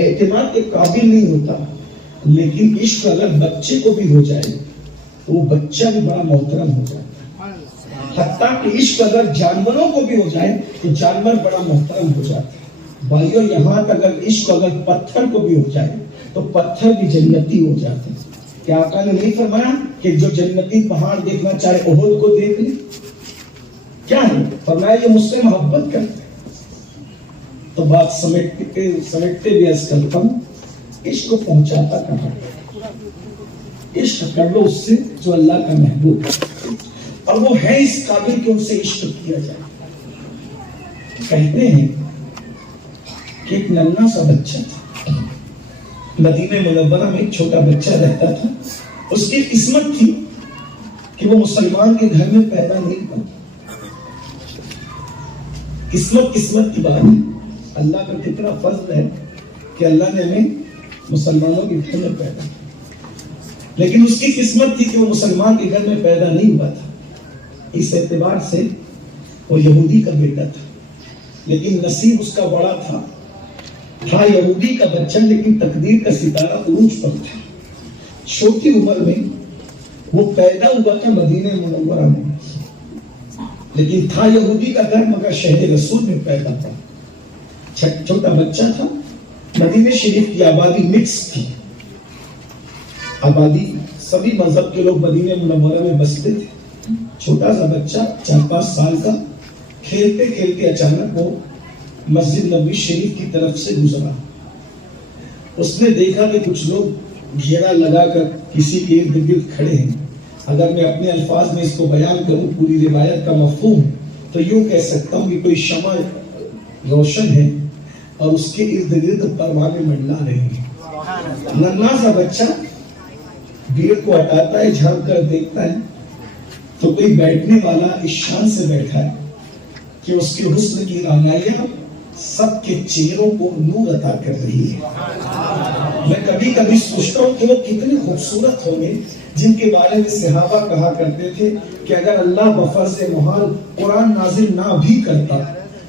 اعتماد کے قابل نہیں ہوتا، لیکن عشق اگر بچے کو بھی ہو جائے تو وہ بچہ بھی بڑا محترم ہو جاتا ہے، حتیٰ کہ عشق اگر جانوروں کو بھی ہو جائے تو جانور بڑا محترم ہو جاتا ہے۔ بھائیو یہاں تک اگر عشق اگر پتھر کو بھی ہو جائے تو پتھر بھی جنتی ہو جاتے ہیں۔ کیا آقا نے نہیں فرمایا کہ جو جنتی پہاڑ دیکھنا چاہے احد کو دیکھ لے؟ کیا ہے؟ فرمایا یہ مجھ سے محبت کرتے ہیں۔ تو بات سمیٹتے بھی عرض کرتا ہوں، عشق کو پہنچاتا کہاں؟ عشق کر لو اس سے جو اللہ کا محبوب ہے اور وہ ہے اس قابل کہ ان سے عشق کیا جائے۔ کہتے ہیں کہ ایک ننھا سا بچہ تھا، مدینہ منورہ میں ایک چھوٹا بچہ رہتا تھا، اس کی قسمت تھی کہ وہ مسلمان کے گھر میں پیدا نہیں ہوا۔ قسمت کی بات ہے، اللہ کا کتنا فضل ہے کہ اللہ نے ہمیں مسلمانوں کے گھر میں پیدا کیا، لیکن اس کی قسمت تھی کہ وہ مسلمان کے گھر میں پیدا نہیں ہوا تھا، اس اعتبار سے وہ یہودی کا بیٹا تھا، لیکن نصیب اس کا بڑا تھا یہودی کا بچہ، لیکن تقدیر کا ستارہ عروج پر تھا۔ چھوٹی عمر میں وہ پیدا ہوا تھا مدینہ منورہ میں، لیکن تھا یہودی کا گھر مگر شہر رسول میں پیدا تھا۔ چھوٹا بچہ تھا، مدینہ شریف کی آبادی مکس تھی، آبادی سبھی مذہب کے لوگ مدینہ منورہ میں بستے تھے۔ چھوٹا سا بچہ 4-5 سال کا، کھیلتے کھیلتے اچانک وہ مسجد نبوی شریف کی طرف سے گزرا۔ اس نے دیکھا کہ کچھ لوگ گھیرا لگا کر کسی کے ارد گرد کھڑے ہیں۔ اگر میں اپنے الفاظ میں اس کو بیان کروں پوری روایت کا مفہوم تو یوں کہہ سکتا ہوں کہ کوئی شمع روشن ہے اور اس کے ارد گرد پروانے منڈلا رہے ہیں۔ ننھا سا بچہ بھیڑ کو ہٹاتا ہے، جھانک کر دیکھتا ہے تو کوئی بیٹھنے والا اس شان سے بیٹھا ہے کہ اس کے حسن کی رعنائیاں سب کے چہروں کو نور عطا کر رہی ہے۔ میں کبھی کبھی سوچتا ہوں کہ وہ کتنے خوبصورت ہوں گے جن کے بارے میں صحابہ کہا کرتے تھے کہ اگر اللہ بفرض محال قرآن نازل نہ بھی کرتا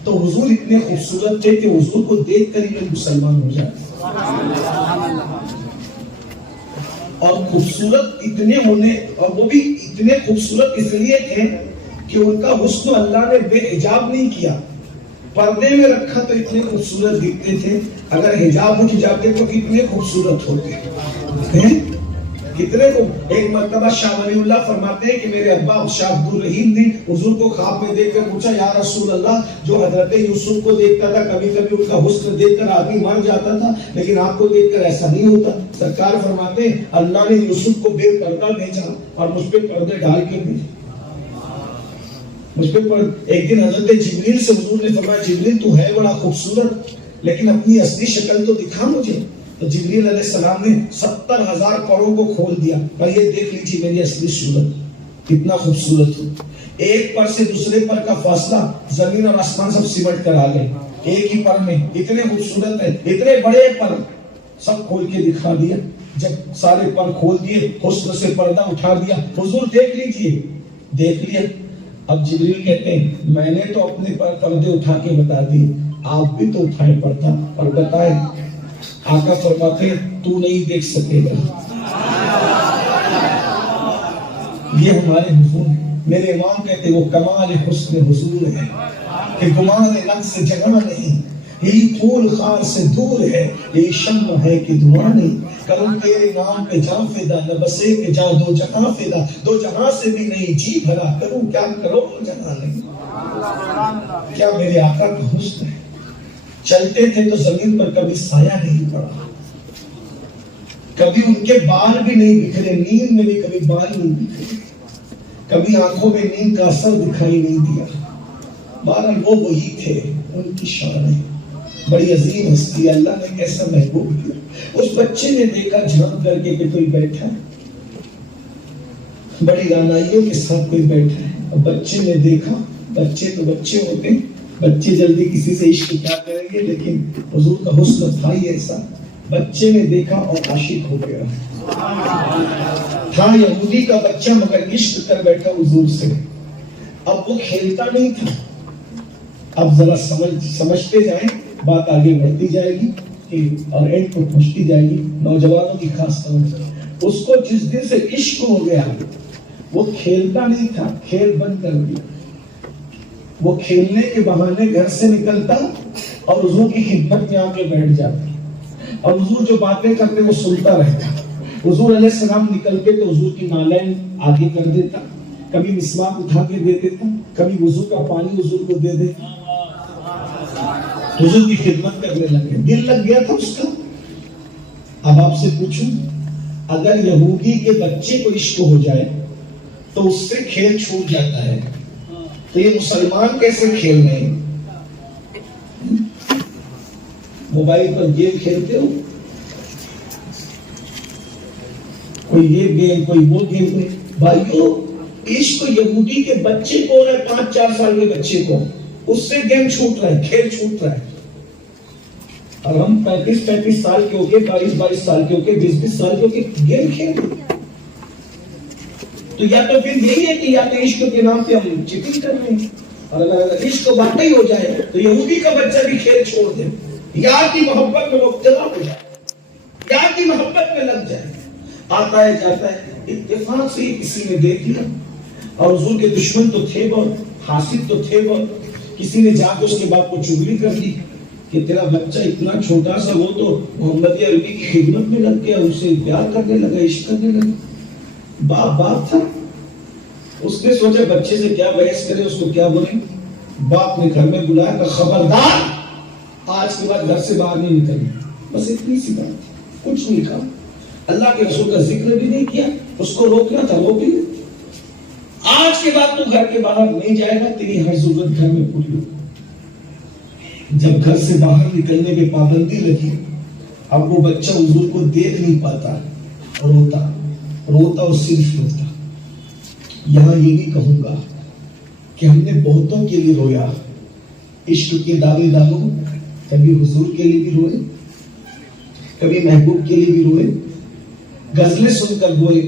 تو حضور اتنے خوبصورت تھے کہ حضور کو دیکھ کر ہی لوگ مسلمان ہو جاتے۔ اور خوبصورت اتنے ہونے، اور وہ بھی اتنے خوبصورت اس لیے تھے کہ ان کا حسن اللہ نے بے حجاب نہیں کیا، پردے میں رکھا تو اتنے خوبصورت دکھتے تھے، اگر حجاب اٹھ جاتے تو کتنے خوبصورت ہوتے ہیں۔ کتنے کو ایک مرتبہ شاہ ولی اللہ فرماتے ہیں کہ میرے ابا شاہ عبد الرحیم نے حضور کو خواب میں دیکھ کر پوچھا، یا رسول اللہ، جو حضرت یوسف کو دیکھتا تھا کبھی کبھی ان کا حسن دیکھ کر آدمی مان جاتا تھا، لیکن آپ کو دیکھ کر ایسا نہیں ہوتا۔ سرکار فرماتے ہیں اللہ نے یوسف کو بے پردہ بھیجا اور مجھ پہ پردے ڈال کے بھیجا۔ مجھ پہ ایک دن حضرت جبریل سے حضور نے فرمایا، جبریل تو ہے بڑا خوبصورت لیکن اپنی اصلی شکل تو دکھا مجھے۔ تو جبریل علیہ السلام نے 70,000 پروں کو کھول دیا اور یہ دیکھ لیجیے میری اصلی صورت کتنا خوبصورت ہو۔ ایک پر سے دوسرے پر کا فاصلہ زمین اور آسمان سب سمٹ کر آ گئے ایک ہی پر میں، اتنے خوبصورت ہے، اتنے بڑے پر سب کھول کے دکھا دیا۔ جب سارے پر کھول دیے، حسن سے پردہ اٹھا دیا، حضور دیکھ لیجیے، دیکھ لیا۔ اب جبریل کہتے ہیں میں نے تو اپنے پر پردے اٹھا کے بتا دی، آپ بھی تو اٹھائے پردہ اور بتائے۔ آقا فرماتے تو نہیں دیکھ سکے گا۔ یہ ہمارے حضور، میرے امام کہتے وہ کمال حسن حضور ہے کہ گمان نفس سے جگہ نہیں، یہی پھول خار سے دور ہے، یہی شمع ہے کہ دھواں نہیں۔ کروں تیرے نام پہ جاں فدا، نہ بسے کہ جاں دو جہاں فدا، دو جہاں سے بھی نہیں جی بھرا، کروں کیا کرو جہاں نہیں۔ کیا میرے آقا کا حسن ہے۔ چلتے تھے تو زمین پر کبھی سایہ نہیں پڑا، کبھی ان کے بال بھی نہیں بکھرے، نیند میں بھی کبھی بال نہیں بکھرے، کبھی آنکھوں میں نیند کا اثر دکھائی نہیں دیا۔ بہرحال وہ وہی تھے، ان کی شان ہے، بڑی عظیم ہستی، اللہ نے کیسا محبوب کیا۔ اس بچے نے دیکھا جھانک کر کے کہ کوئی بیٹھا ہے، بڑی رعنائیوں کے ساتھ کوئی بیٹھا ہے۔ اور بچے نے دیکھا، بچے تو بچے ہوتے ہیں، بچے جلدی کسی سے عشق کیا کریں گے، لیکن حضور کا حسن تھا ہی ایسا۔ بچے نے دیکھا اور عاشق ہو گیا۔ تھا یہودی کا بچہ مگر عشق کر بیٹھا حضور سے۔ اب وہ کھیلتا نہیں تھا، اب ذرا سمجھتے جائیں، بات آگے بڑھتی جائے گی۔ کی اور اینڈ کو پہنچتی جائے گی نوجوانوں کی خاص طور پر. اس کو جس دن سے عشق ہو گیا وہ کھیلتا نہیں تھا, کھیل بند کر دیا. وہ کھیلنے کے بہانے گھر سے نکلتا اور حضور کی خدمت میں آ کے بیٹھ جاتا اور حضور جو باتیں کرتے وہ سنتا رہتا. حضور علیہ السلام نکلتے تو حضور کی نالین آگے کر دیتا, کبھی مسواک اٹھا کے دے دیتا, کبھی وضو کا پانی حضور کو دے دیتا. حضور کی خدمت کرنے لگے, دل لگ گیا تھا اس کا. اب آپ سے پوچھوں, اگر یہودی کے بچے کو عشق ہو جائے تو اس سے کھیل چھوٹ جاتا ہے, تو یہ مسلمان کیسے کھیل رہے ہیں؟ موبائل پر گیم کھیلتے ہو, کوئی یہ گیم کوئی وہ گیم. بھائیو عشق یہودی کے بچے کو ہے, 5-4 سال کے بچے کو, اس سے گیم چھوٹ رہا ہے, کھیل چھوٹ رہا ہے. اور ہم 35-35 سال کے ہو کے, 22-22 سال کے ہو کے, 20-20 سال کے ہو کے گیم کھیل رہے ہیں. تو یا تو پھر یہی ہے کہ یا تو عشق کے نام پہ ہم چیٹنگ کر رہے ہیں, اور اگر عشق واقعی ہو جائے تو یہودی کا بچہ بھی کھیل چھوڑ دے, یا کی محبت میں مبتلا ہو جائے, یا کی محبت میں لگ جائے. آتا ہے جاتا ہے, اتفاق سے کسی نے دیکھ لیا, اور حضور کے دشمن تو تھے بہت, حاسد تو تھے بہت. کسی نے جا کے اس کے باپ کو چغلی کر دی کہ تیرا بچہ اتنا چھوٹا سا, وہ تو محمد عربی کی خدمت میں لگ گیا, اسے پیار کرنے لگا, عشق کرنے لگا. باپ تھا, اس نے سوچا بچے سے کیا بحث کرے, اس کو کیا بولے. باپ نے گھر میں بلایا کہ خبردار, آج کے بعد گھر سے باہر نہیں نکلنا. بس اتنی سی بات, کچھ نہیں کہا. اللہ کے رسول کا ذکر بھی نہیں کیا, اس کو روکنا تھا روک لیا. آج کے بعد تو گھر کے باہر نہیں جائے گا, تیری ہر ضرورت گھر میں پوری ہوگی. جب گھر سے باہر نکلنے کی پابندی لگی, اب وہ بچہ حضور کو دیکھ نہیں پاتا, روتا روتا اور صرف روتا. یہاں یہ بھی کہوں گا کہ ہم نے بہتوں کے لیے رویا, عشق کے دعوے داروں, کبھی حضور کے لیے بھی روئے, کبھی محبوب کے لیے بھی روئے, غزلیں سن کر روئے,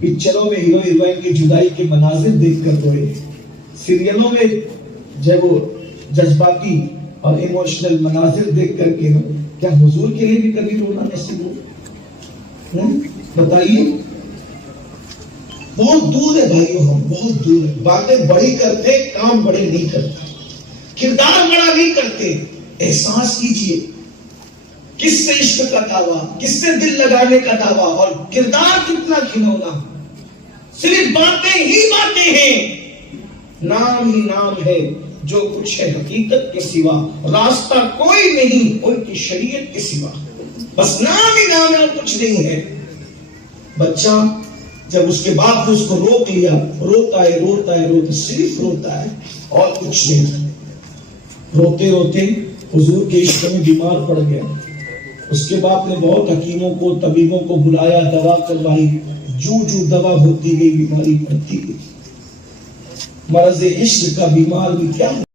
پکچروں میں ہیرو ہیروئن کی جدائی کے مناظر دیکھ کر روئے, سیریلوں میں جب وہ جذباتی اور ایموشنل مناظر دیکھ کر کے. کیا حضور کے لیے بھی کبھی رونا نصیب ہو؟ بتائیے. بہت دور ہے بھائیو, ہم بہت دور ہے. باتیں بڑی کرتے, کام بڑے نہیں کرتے, کردار بڑا نہیں کرتے. احساس کیجئے کس سے عشق کا دعویٰ, کس سے دل لگانے کا دعویٰ, اور کردار کتنا کھلونا. صرف باتیں ہی باتیں ہیں, نام ہی نام ہے, جو کچھ ہے حقیقت کے سوا, راستہ کوئی نہیں کوئی کی شریعت کے سوا. بس نام ہی نام ہے اور کچھ نہیں ہے. بچہ جب اس کے باپ نے اس کو روک لیا, روتا ہے روتا ہے روتا, صرف روتا ہے اور کچھ نہیں. روتے روتے حضور کے عشق میں بیمار پڑ گیا. اس کے باپ نے بہت حکیموں کو طبیبوں کو بلایا, دوا کروائی, جو دوا ہوتی گئی بیماری بڑھتی گئی. مرض عشق کا بیمار بھی کیا